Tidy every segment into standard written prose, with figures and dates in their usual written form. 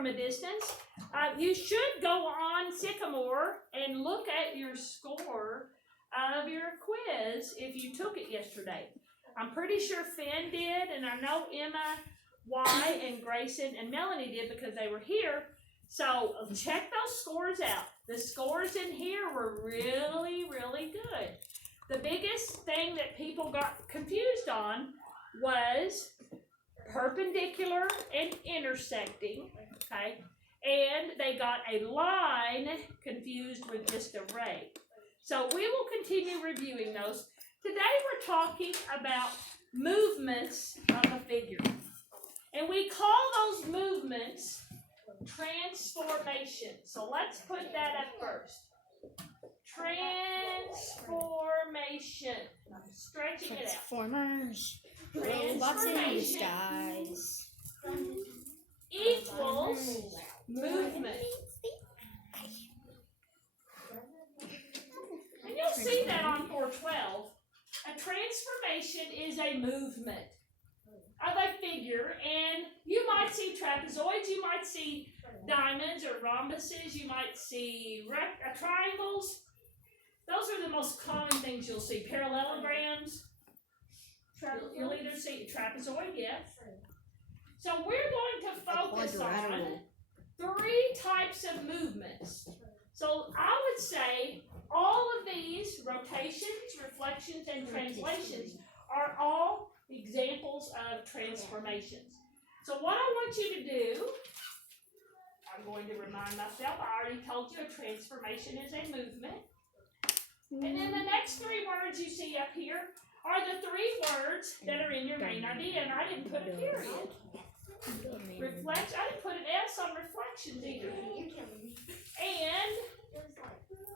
from a distance. You should go on Sycamore and look at your score of your quiz if you took it yesterday. I'm pretty sure Finn did, and I know Emma, Y, and Grayson and Melanie did because they were here. So check those scores out. The scores in here were really, really good. The biggest thing that people got confused on was perpendicular and intersecting, okay? And they got a line confused with just a ray. So we will continue reviewing those. Today we're talking about movements of a figure. And we call those movements transformation. So let's put that up first. Transformation. I'm stretching it out. Transformers. Transformation Guys. equals movement. And you'll see that on 412. A transformation is a movement of a figure, and you might see trapezoids, you might see diamonds or rhombuses, you might see triangles. Those are the most common things you'll see. Parallelograms. You'll either see trapezoid, yes. So we're going to focus on 3 types of movements. So I would say all of these rotations, reflections, and translations are all examples of transformations. So what I want you to do, I'm going to remind myself, I already told you a transformation is a movement. And then the next 3 words you see up here are the 3 words that are in your main idea, and I didn't put a period. Reflect, I didn't put an S on reflections either. And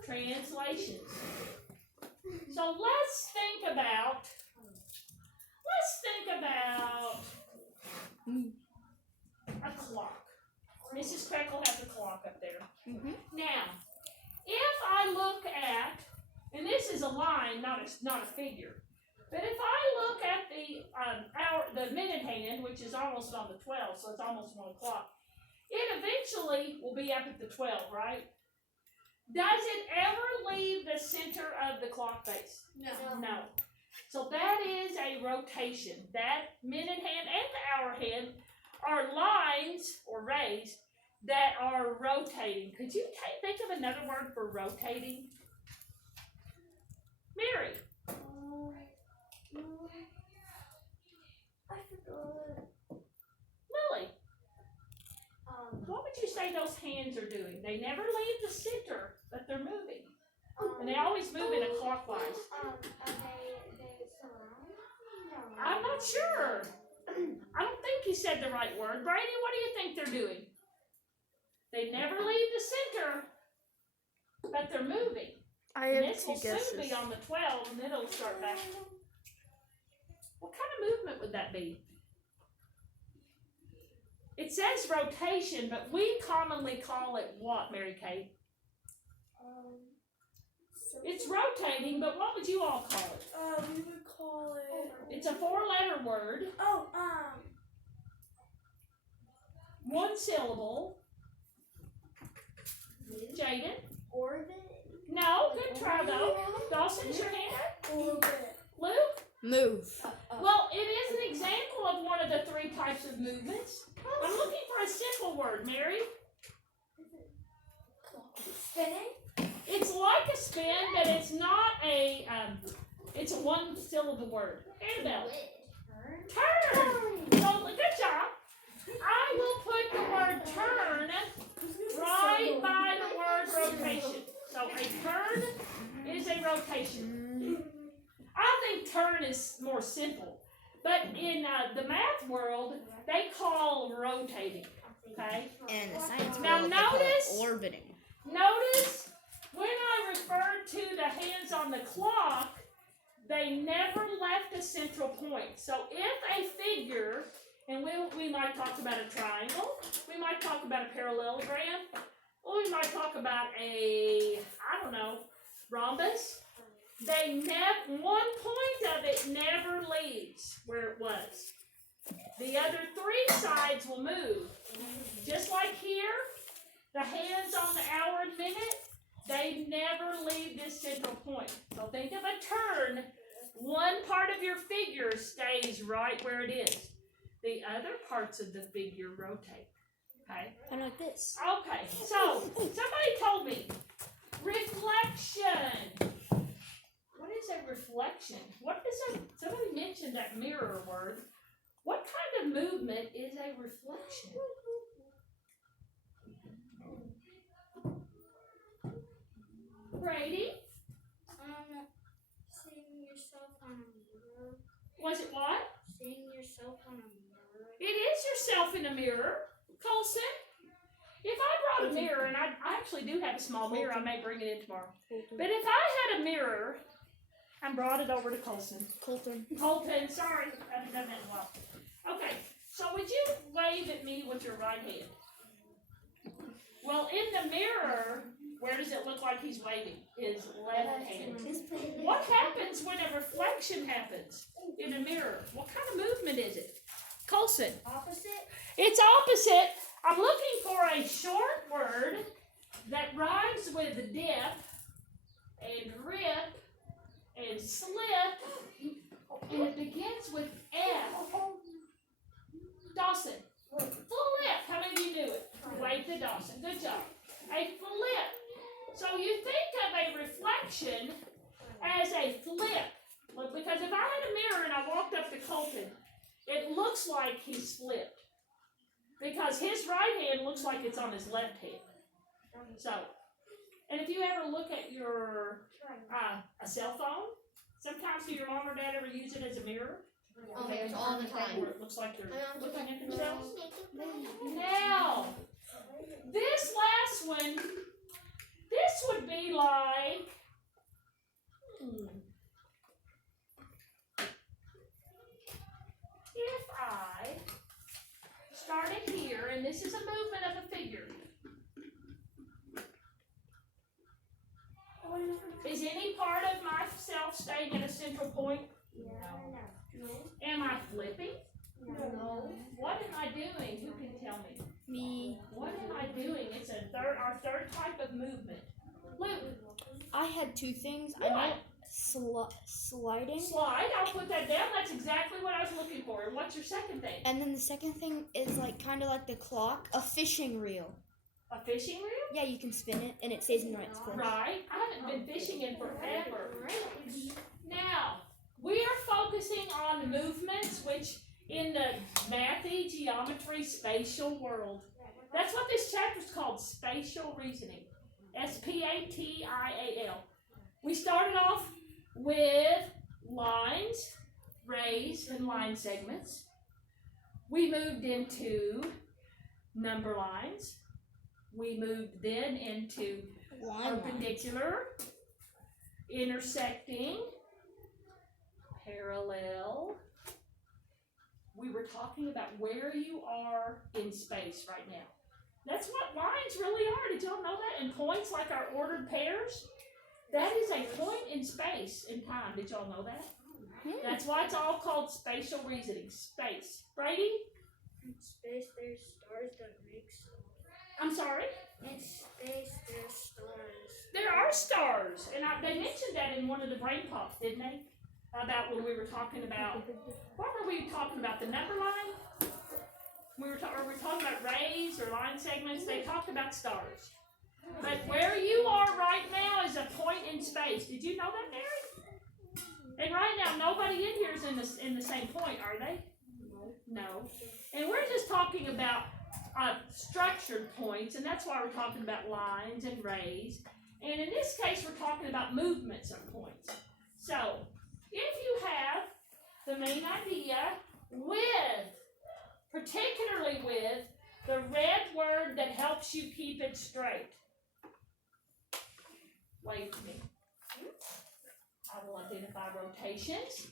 translations. So let's think about a clock. Mrs. Krekel has a clock up there. Now, if I look at, and this is a line, not a figure, but if I look at the minute hand, which is almost on the 12, so it's almost 1 o'clock, it eventually will be up at the 12, right? Does it ever leave the center of the clock face? No. So that is a rotation. That minute hand and the hour hand are lines or rays that are rotating. Could you think of another word for rotating? Mary. I forgot. Lily. What would you say those hands are doing? They never leave the center, but they're moving. And they always move in a clockwise. Are they surrounding? No. I'm not sure. I don't think you said the right word. Brady, what do you think they're doing? They never leave the center, but they're moving. And this will soon be on the 12, and then it'll start back. What kind of movement would that be? It says rotation, but we commonly call it what, Mary Kay? It's rotating, but what would you all call it? We would call it. It's a 4-letter word. 1 syllable. Jaden? Orbit. No, good try though. Dawson's your hand? Orbit. Luke? Move. Well, it is an example of one of the 3 types of movements. I'm looking for a simple word, Mary. Spinning. It's like a spin, but it's not a, it's a 1-syllable word. Annabelle. Turn. So, good job. I will put the word turn right by the word rotation. So a turn is a rotation. I think turn is more simple. But in the math world, they call rotating. Okay? And the science Now world, notice, they call it orbiting. Notice when I referred to the hands on the clock, they never left a central point. So if a figure, and we might talk about a triangle, we might talk about a parallelogram, or we might talk about a, rhombus. One point of it never leaves where it was. The other 3 sides will move. Just like here, the hands on the hour and minute, they never leave this central point. So think of a turn. One part of your figure stays right where it is. The other parts of the figure rotate. Okay? Kind of like this. Okay, so somebody told me reflection. What is a reflection? Somebody mentioned that mirror word. What kind of movement is a reflection? Brady? Seeing yourself on a mirror. Was it what? Seeing yourself on a mirror. It is yourself in a mirror, Colson. If I brought a mirror, and I actually do have a small mirror, I may bring it in tomorrow. But if I had a mirror, I brought it over to Colson. Colton, sorry, I haven't done that in a while. Okay, so would you wave at me with your right hand? Well, in the mirror, where does it look like he's waving? His left hand. What happens when a reflection happens in a mirror? What kind of movement is it? Colson. Opposite? It's opposite. I'm looking for a short word that rhymes with dip and rip and slip, and it begins with F. Dawson. Flip. How many of you knew it? Wave to Dawson. Good job. A flip. So you think of a reflection as a flip. Well, because if I had a mirror and I walked up to Colton, it looks like he's flipped. Because his right hand looks like it's on his left hand. So, and if you ever look at your a cell phone, sometimes do your mom or dad ever use it as a mirror? Okay, all the time. Where it looks like they're looking at themselves. Now, this last one, this would be like, if I started here, and this is a movement of a figure. Is any part of myself staying at a central point? No. Am I flipping? No. What am I doing? Who can tell me? Me. What am I doing? It's our third type of movement. Luke. I had two things. What? I know sliding. Slide. I'll put that down. That's exactly what I was looking for. And what's your second thing? And then the second thing is like kind of like the clock, a fishing reel. A fishing reel? Yeah, you can spin it and it stays in the right spot. Right. I haven't been fishing in forever. Now, we are focusing on movements which in the mathy, geometry, spatial world. That's what this chapter is called, spatial reasoning. S-P-A-T-I-A-L. We started off with lines, rays, and line segments. We moved into number lines. We moved then into perpendicular, intersecting, parallel. We were talking about where you are in space right now. That's what lines really are. Did y'all know that? And points, like our ordered pairs, that is a point in space and time. Did y'all know that? Yeah. That's why it's all called spatial reasoning. Space. Brady? In space, there's stars that make stars. I'm sorry? In space, there's stars. There are stars. And they mentioned that in one of the brain pops, didn't they? About when we were talking about, what were we talking about? The number line? Were we talking about rays or line segments? They talked about stars. But where you are right now is a point in space. Did you know that, Mary? And right now, nobody in here is in the same point, are they? No. And we're just talking about structured points, and that's why we're talking about lines and rays. And in this case, we're talking about movements of points. So, if you have the main idea particularly with the red word that helps you keep it straight. Wave to me. I will identify rotations.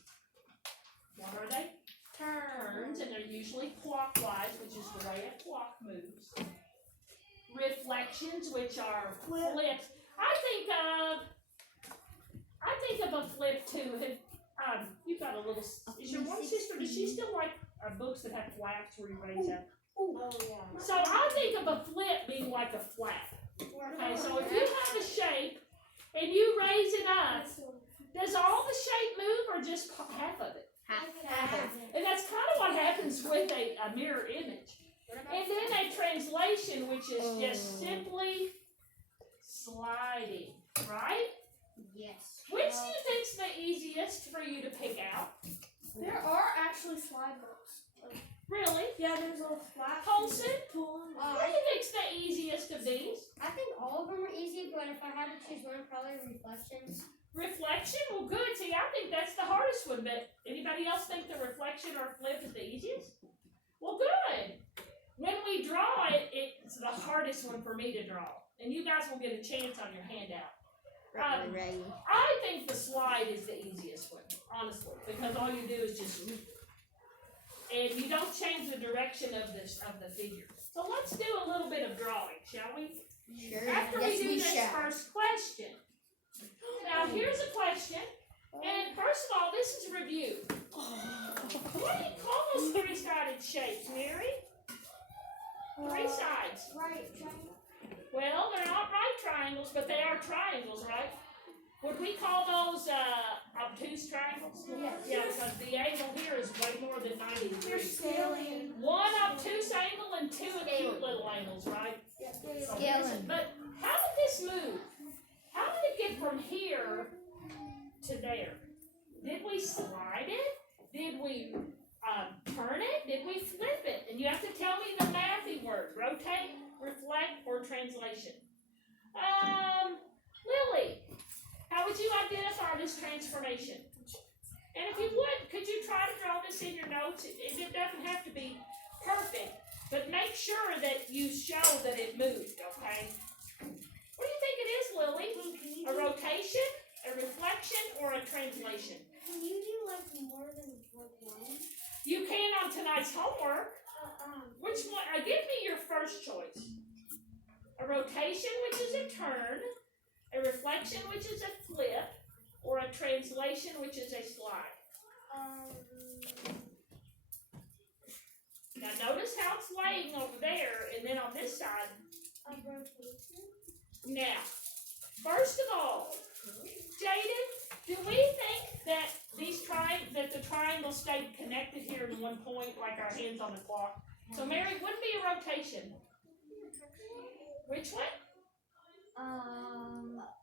What are they? Turns, and they're usually clockwise, which is the way a clock moves. Reflections, which are flips. I think of a flip too. You've got a little. Is your one sister? Does she still like books that have flaps where you raise up? Oh yeah. So I think of a flip being like a flap. Okay, so if you have a shape and you raise it up, does all the shape move or just half of it? Half. And that's kind of what happens with a mirror image. And then a translation, which is just simply sliding, right? Yes. Which do you think's the easiest for you to pick out? There are actually slide books. Really? Yeah, there's a flat. Colson? Pull 'em. What do you think's the easiest of these? I think all of them are easy, but if I had to choose one, probably reflections. Reflection? Well, good. See, I think that's the hardest one, but anybody else think the reflection or flip is the easiest? Well, good. When we draw it, it's the hardest one for me to draw. And you guys will get a chance on your handout. I think the slide is the easiest one, honestly, because all you do is just and you don't change the direction of the figure. So let's do a little bit of drawing, shall we? Sure. After Yes, we do we this shall. first question. Now here's a question, and first of all, this is review. What do you call those three-sided shapes, Mary? Three sides. Right. Triangle. Well, they're not right triangles, but they are triangles, right? Would we call those obtuse triangles? Yes. Yeah, because the angle here is way more than 90 They're degrees. scaling. One obtuse angle and two acute little angles, right? Scaling. But how did this move? How did it get from here to there? Did we slide it? Did we turn it? Did we flip it? And you have to tell me the mathy word. Rotate, reflect, or translation. Lily, how would you identify this transformation? And if you would, could you try to draw this in your notes? It doesn't have to be perfect, but make sure that you show that it moved, okay? What do you think it is, Lily? A rotation, a reflection, or a translation? Can you do like more than one? You can on tonight's homework. Which one? Give me your first choice. A rotation, which is a turn, a reflection, which is a flip, or a translation, which is a slide. Now notice how it's laying over there, and then on this side. A rotation. Now, first of all, Jaden, do we think that that the triangles stayed connected here in one point, like our hands on the clock? So Mary, wouldn't be a rotation. Which one?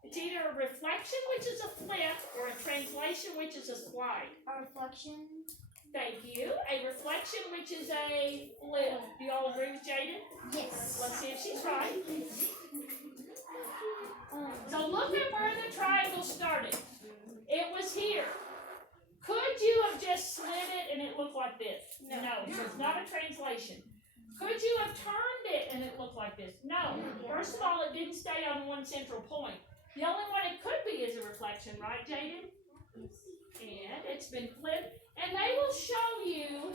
It's either a reflection, which is a flip, or a translation, which is a slide. A reflection. Thank you. A reflection, which is a flip. Do you all agree with Jaden? Yes. Let's see if she's right. So look at where the triangle started. It was here. Could you have just slid it and it looked like this? No. So it's not a translation. Could you have turned it and it looked like this? No. First of all, it didn't stay on one central point. The only one it could be is a reflection, right, Jaden? And it's been flipped. And they will show you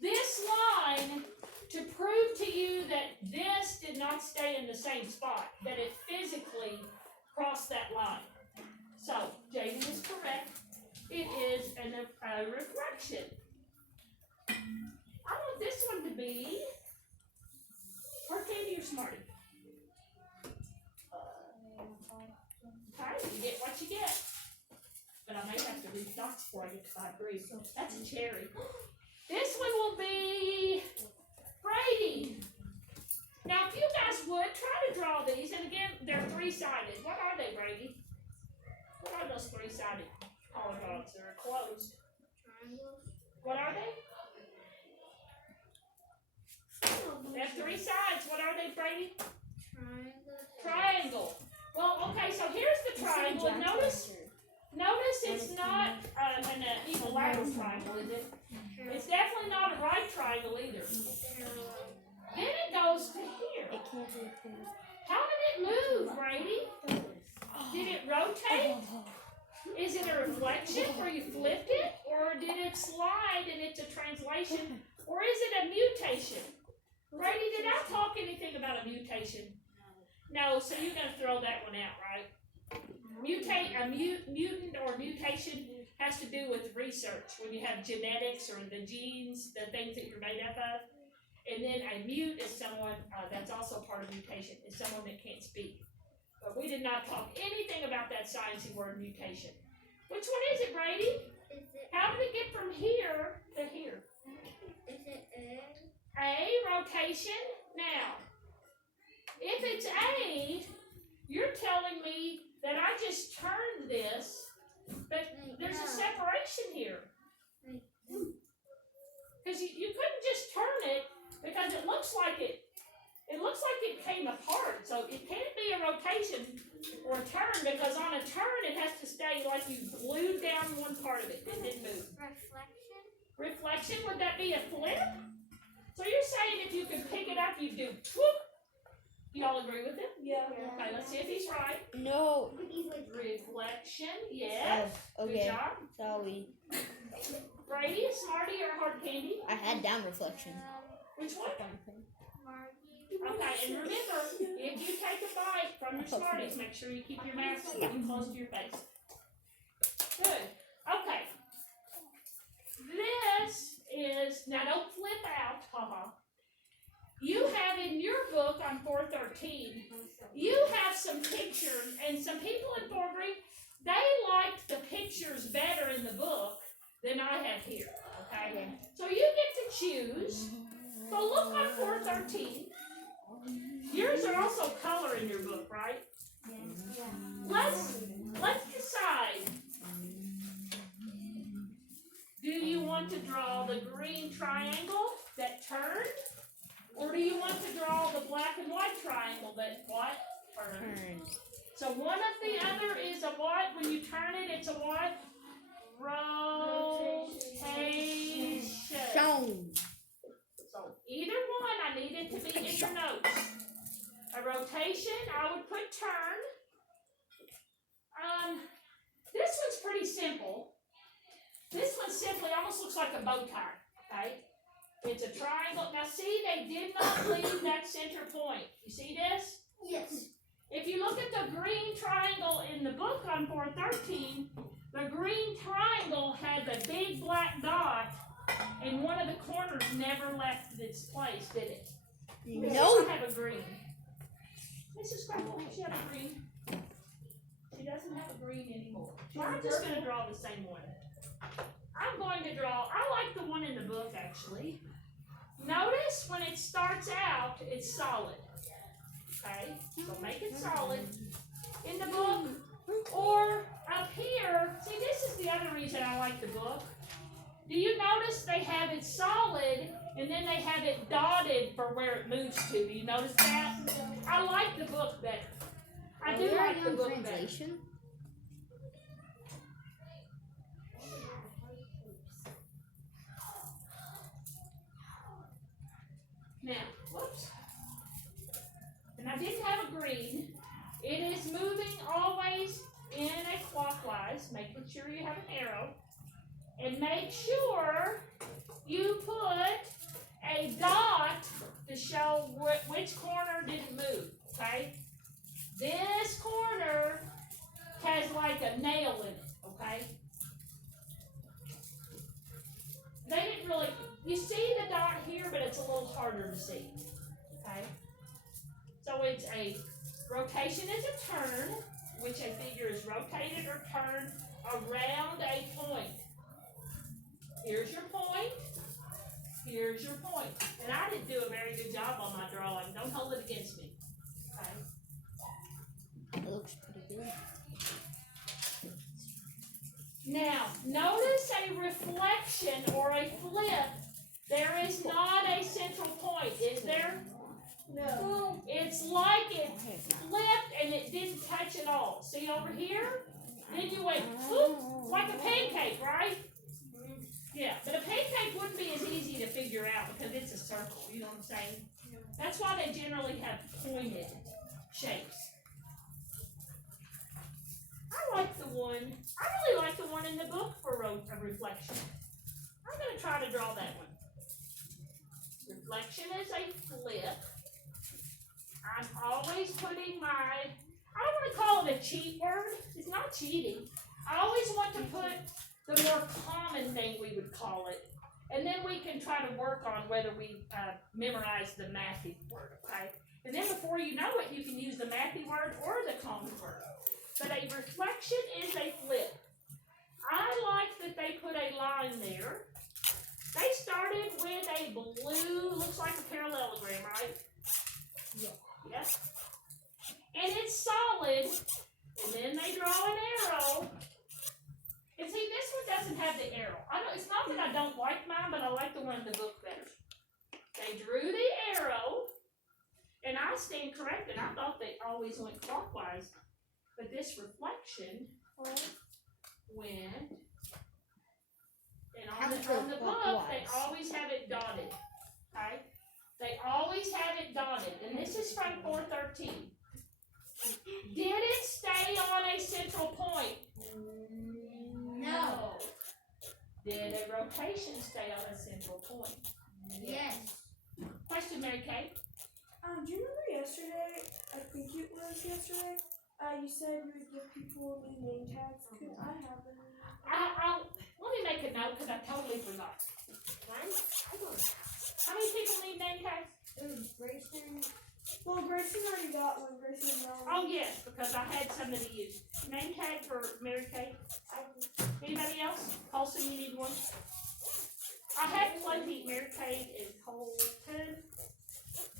this line to prove to you that this did not stay in the same spot, that it physically crossed that line. So, Jaden is correct. It is a reflection. I want this one to be or Candy or Smarty. Okay, you get what you get. But I may have to read dots before I get to 5 grades. That's a cherry. This one will be Brady. Now, if you guys would, try to draw these. And again, they're three-sided. What are they, Brady? What are those three-sided polygons? They're closed. Triangles. What are they? They have three sides. What are they, Brady? Triangle. Well, okay, so here's the triangle. And notice it's not an equilateral triangle, is it? It's definitely not a right triangle either. Then it goes to here. It can't be clear. How did it move, Brady? Did it rotate? Is it a reflection where you flipped it? Or did it slide and it's a translation? Or is it a mutation? Brady, did I talk anything about a mutation? No, so you're going to throw that one out, right? Mutant or mutation has to do with research when you have genetics or the genes, the things that you're made up of. And then a mute is someone, that's also part of mutation, is someone that can't speak. But we did not talk anything about that sciencey word mutation. Which one is it, Brady? Is it How did it get from here to here? A, rotation. Now, if it's A, you're telling me that I just turned this, but there's a separation here. Because you couldn't just turn it, because it looks like it came apart. So it can't be a rotation or a turn, because on a turn it has to stay like you glued down one part of it. It didn't move. reflection? Reflection, would that be a flip? So you're saying if you could pick it up, you do whoop. Y'all agree with him? Yeah. Okay, let's see if he's right. No. Reflection, yes. Oh, Good okay. job. Sorry. Brady, a Smarty or a hard candy? I had down reflection. Which one? Margie. Okay, and remember, if you take a bite from your Smarties, make sure you keep your mask close to your face. Good. Okay. This is, now don't flip out, haha. You have in your book on 413, you have some pictures, and some people in 4th grade, they liked the pictures better in the book than I have here, okay? So you get to choose. So look on 413. Yours are also color in your book, right? Let's decide. Do you want to draw the green triangle that turned? Or do you want to draw the black and white triangle that what? Turned. So one of the other is a what? When you turn it, it's a what? Rotation. Shown. So either one, I need it to be in your notes. A rotation, I would put turn. This one's pretty simple. This one simply almost looks like a bow tie, okay? It's a triangle. Now see, they did not leave that center point. You see this? Yes. If you look at the green triangle in the book on 413, the green triangle had the big black dot, and one of the corners never left its place, did it? It doesn't have a green. Mrs. Crackle, does she have a green? She doesn't have a green anymore. So I'm just going to draw the same one. I'm going to draw, I like the one in the book actually. Notice when it starts out, it's solid. Okay, so make it solid in the book. Or up here, see this is the other reason I like the book. Do you notice they have it solid and then they have it dotted for where it moves to? Do you notice that? I like the book better. I do like the book better. Now, whoops. And I didn't have a green. It is moving always in a clockwise, making sure you have an arrow. And make sure you put a dot to show which corner didn't move, okay? This corner has like a nail in it, okay? They didn't really, you see the dot here, but it's a little harder to see, okay? So it's a, rotation is a turn, which a figure is rotated or turned around a point. Here's your point. Here's your point. And I didn't do a very good job on my drawing. Don't hold it against me. Okay. It looks pretty good. Now, notice a reflection or a flip. There is not a central point, is there? No. It's like it flipped and it didn't touch at all. See over here? Then you went whoop, like a pancake, right? Yeah, but a pancake wouldn't be as easy to figure out because it's a circle, you know what I'm saying? That's why they generally have pointed shapes. I really like the one in the book for a reflection. I'm going to try to draw that one. Reflection is a flip. I'm always putting my, I don't want to call it a cheat word. It's not cheating. I always want to put the more common thing we would call it. And then we can try to work on whether we memorize the mathy word, okay? And then before you know it, you can use the mathy word or the common word. But a reflection is a flip. I like that they put a line there. They started with a blue, looks like a parallelogram, right? Yeah. Yes. And it's solid. And then they draw an arrow. And see, this one doesn't have the arrow. It's not that I don't like mine, but I like the one in the book better. They drew the arrow, and I stand corrected. I thought they always went clockwise, but this reflection went. And on the book, they always have it dotted. Okay, they always have it dotted, and this is from 413. Did it stay on a central point? No. Did a rotation stay on a central point? Yes. Question, Mary Kay. Do you remember yesterday? I think it was yesterday. You said you would give people new name tags. Could I have them? Let me make a note because I totally forgot. How many people need name tags? Grayson. Well, Grayson already got one. Grayson Brown. Oh yes, because I had somebody use name tag for Mary Kay. Anybody else? Colson, you need one. I have plenty. Mary Kay and Colton.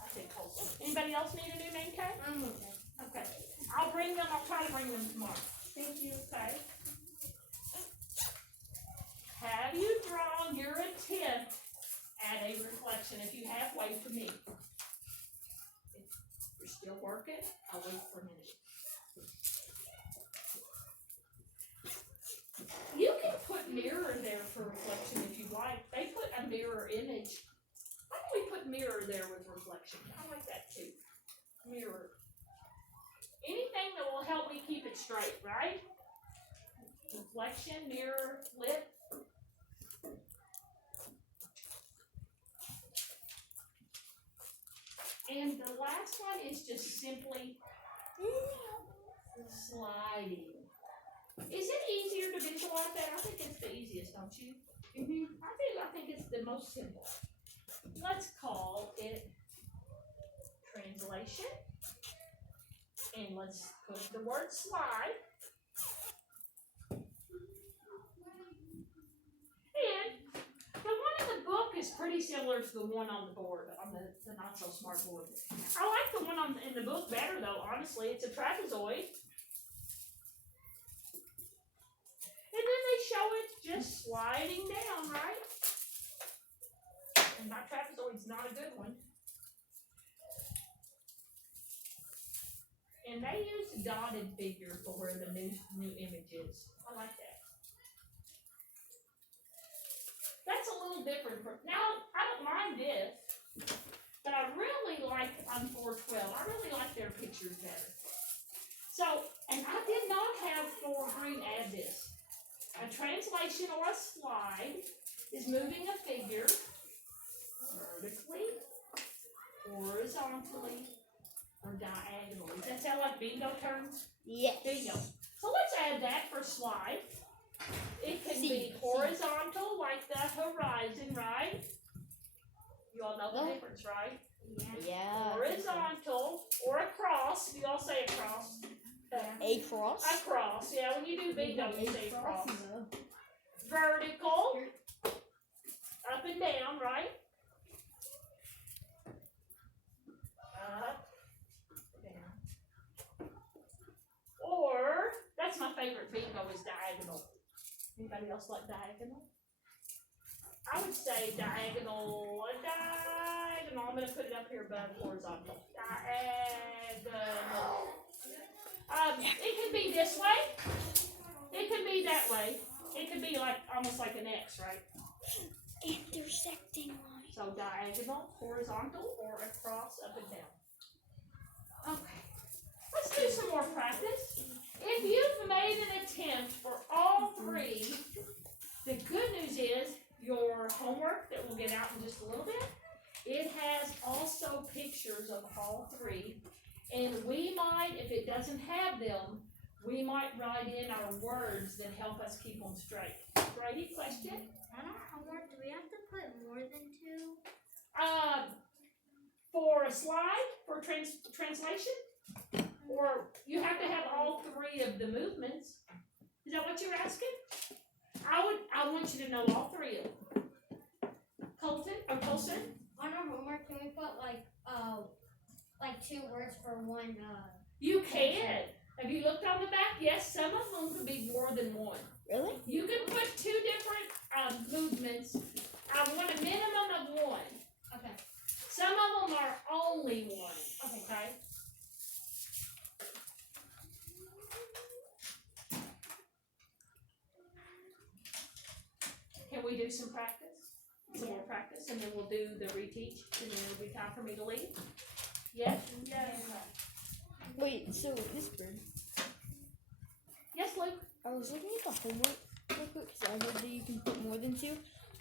I think Colson. Anybody else need a new name tag? I'm okay. Okay. I'll bring them. I'll try to bring them tomorrow. Thank you. Okay. Have you drawn your attempt at a reflection? If you have, wave to me. If you're still working, I'll wait for a minute. You can put mirror there for reflection if you like. They put a mirror image. Why don't we put mirror there with reflection? I like that too. Mirror. Anything that will help me keep it straight, right? Reflection, mirror, flip. And the last one is just simply sliding. Is it easier to visualize that? I think it's the easiest, don't you? I think it's the most simple. Let's call it translation. And let's put the word slide. And the one in the book is pretty similar to the one on the board, on the not so smart board. I like the one in the book better though, honestly. It's a trapezoid. And then they show it just sliding down, right? And my trapezoid's not a good one. And they use a dotted figure for where the new image is. I like that. That's a little different. Now, I don't mind this, but I really like on 412. I really like their pictures better. So, and I did not have for green add this. A translation or a slide is moving a figure vertically, horizontally, or diagonally. Does that sound like bingo terms? Yes. Bingo. So let's add that for slide. It can be horizontal, like the horizon, right? You all know the difference, right? Yeah. Horizontal or across. You all say across. A cross. Across, yeah. When you do bingo, you say across. Vertical, up and down, right? Up, down. Or, that's my favorite bingo is diagonal. Anybody else like diagonal? I would say diagonal. I'm going to put it up here above horizontal. Diagonal. It can be this way. It can be that way. It could be like almost like an X, right? Intersecting line. So diagonal, horizontal, or across, up and down. Okay. Let's do some more practice. If you've made an attempt for all three, the good news is your homework that we'll get out in just a little bit, it has also pictures of all three. And we might, if it doesn't have them, we might write in our words that help us keep them straight. Brady, question? On our homework, do we have to put more than 2? For a slide, for translation, or you have to have all 3 of the movements. Is that what you're asking? I want you to know all 3 of them. Colson? On our homework, can we put like 2 words for one? You can. Have you looked on the back? Yes, some of them could be more than 1. Really? You can put 2 different movements. I want a minimum of 1. Okay. Some of them are only 1. Okay. Can we do some practice? Some more practice, and then we'll do the reteach, and then it'll be time for me to leave? Yes? Yes. Wait, so Whisper, Yes, Luke? I was looking at the homework real quick because I heard that you can put more than 2.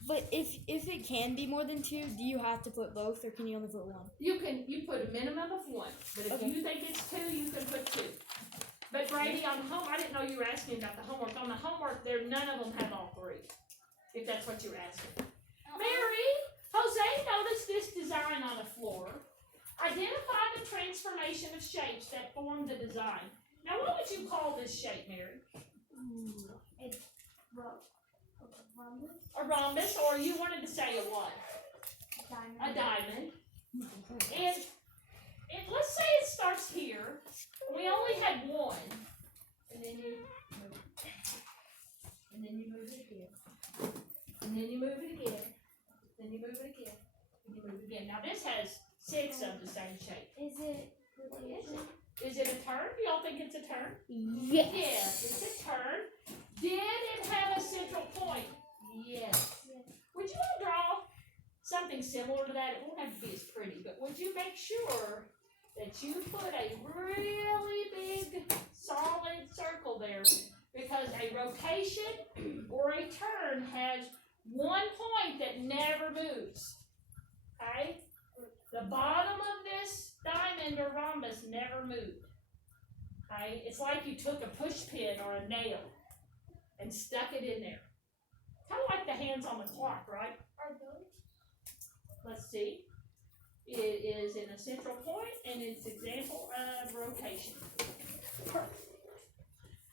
But if it can be more than 2, do you have to put both, or can you only put 1? You put a minimum of 1, but if Okay. you think it's 2, you can put 2. But Brady, on the home, I didn't know you were asking about the homework. On the homework, none of them have all 3, if that's what you're asking. Mary, Jose noticed this design on the floor. Identify the transformation of shapes that form the design. Now, what would you call this shape, Mary? A rhombus, or you wanted to say a what? A diamond. And let's say it starts here. We only had 1. And then you move it. And then you move it again. And then you move it again. Then you move it again. And you move it again. Now this has 6 of the same shape. Is it? What is it? Is it a turn? Do y'all think it's a turn? Yes. Yes, it's a turn. Did it have a central point? Yes. Would you all draw something similar to that? It won't have to be as pretty, but would you make sure that you put a really big, solid circle there? Because a rotation or a turn has 1 point that never moves. Okay? The bottom of this diamond or rhombus never moved. Okay? It's like you took a push pin or a nail and stuck it in there. Kind of like the hands on the clock, right? Are those? Let's see. It is in a central point, and it's example of rotation. Perfect.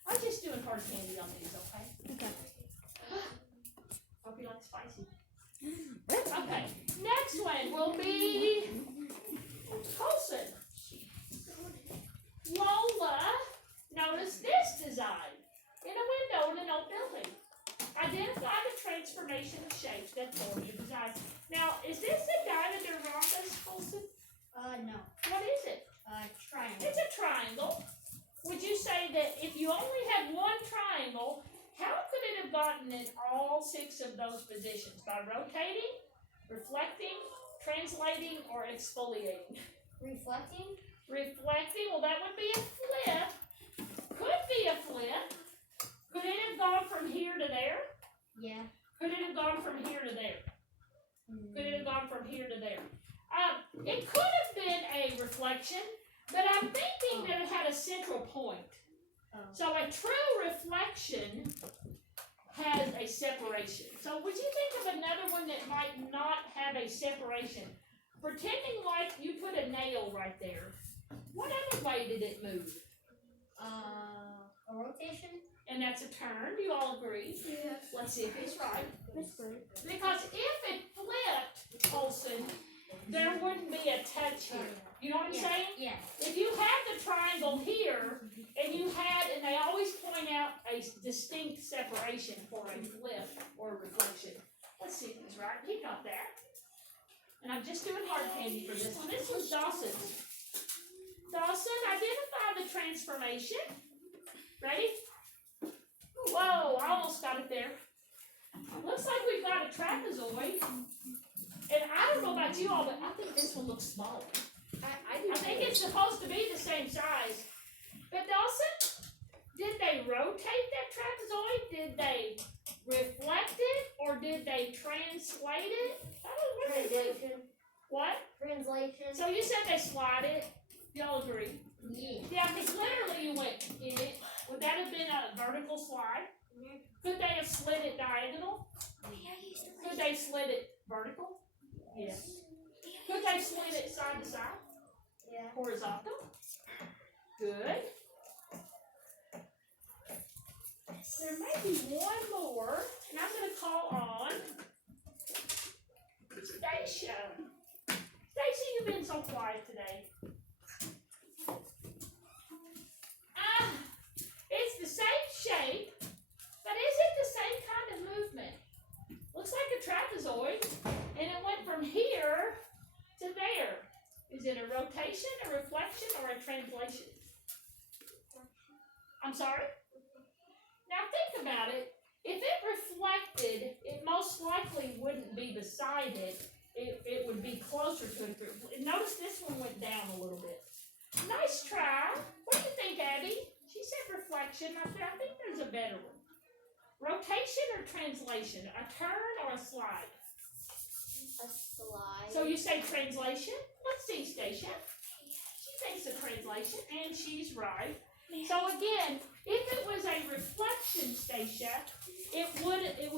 I'm just doing hard candy on these, okay? Okay. Hope you like spicy. Okay. Next one will be Colson. Lola, notice this design in a window in an old building. Identify the transformation of shapes that form the design. Now, is this a diamond or rhombus, Colson? No. What is it? Triangle. It's a triangle. Would you say that if you only had 1 triangle, how could it have gotten in all 6 of those positions? By rotating, reflecting, translating, or exfoliating? Reflecting. Reflecting, well, that would be a flip. Could be a flip. Could it have gone from here to there? Yeah. Could it have gone from here to there? Could it have gone from here to there? It could have been a reflection, but I'm thinking that it had a central point. So a true reflection has a separation. So would you think of another one that might not have a separation? Pretending like you put a nail right there. What other way did it move? A rotation. And that's a turn. Do you all agree? Yes. Let's see if it's right. Whisper. Because if it flipped, Colson, there wouldn't be a touch here. You know what I'm saying? Yeah. If you had the triangle here, and they always point out a distinct separation for a flip or a reflection. Let's see if it's right. He got that. And I'm just doing hard candy for this one. This one's Dawson's. Dawson, identify the transformation. Ready? Whoa, I almost got it there. Looks like we've got a trapezoid. And I don't know about you all, but I think this one looks smaller. I think it's supposed to be the same size. But Dawson, did they rotate that trapezoid? Did they reflect it? Or did they translate it? I don't know. Translation. What? Translation. So you said they slide it? Y'all agree? Yeah. Yeah, because literally you went in it. Would that have been a vertical slide? Could they have slid it diagonal? Could they slid it Vertical? Yes. Could they swing it side to side? Yeah. Horizontal? Good. There may be one more, and I'm going to call on Stacia. Stacia, you've been so quiet today. It's the same shape, but is it the same kind of movement? Looks like a trapezoid, and it went from here to there. Is it a rotation, a reflection, or a translation? I'm sorry? Now think about it. If it reflected, it most likely wouldn't be beside it. It would be closer to it. Notice this one went down a little bit. Nice try. What do you think, Abby? She said reflection. I think there's a better one. Rotation or translation? A turn or a slide? A slide. So you say translation? Let's see, Stacia. She thinks a translation, and she's right. So again, if it was a reflection, Stacia, it would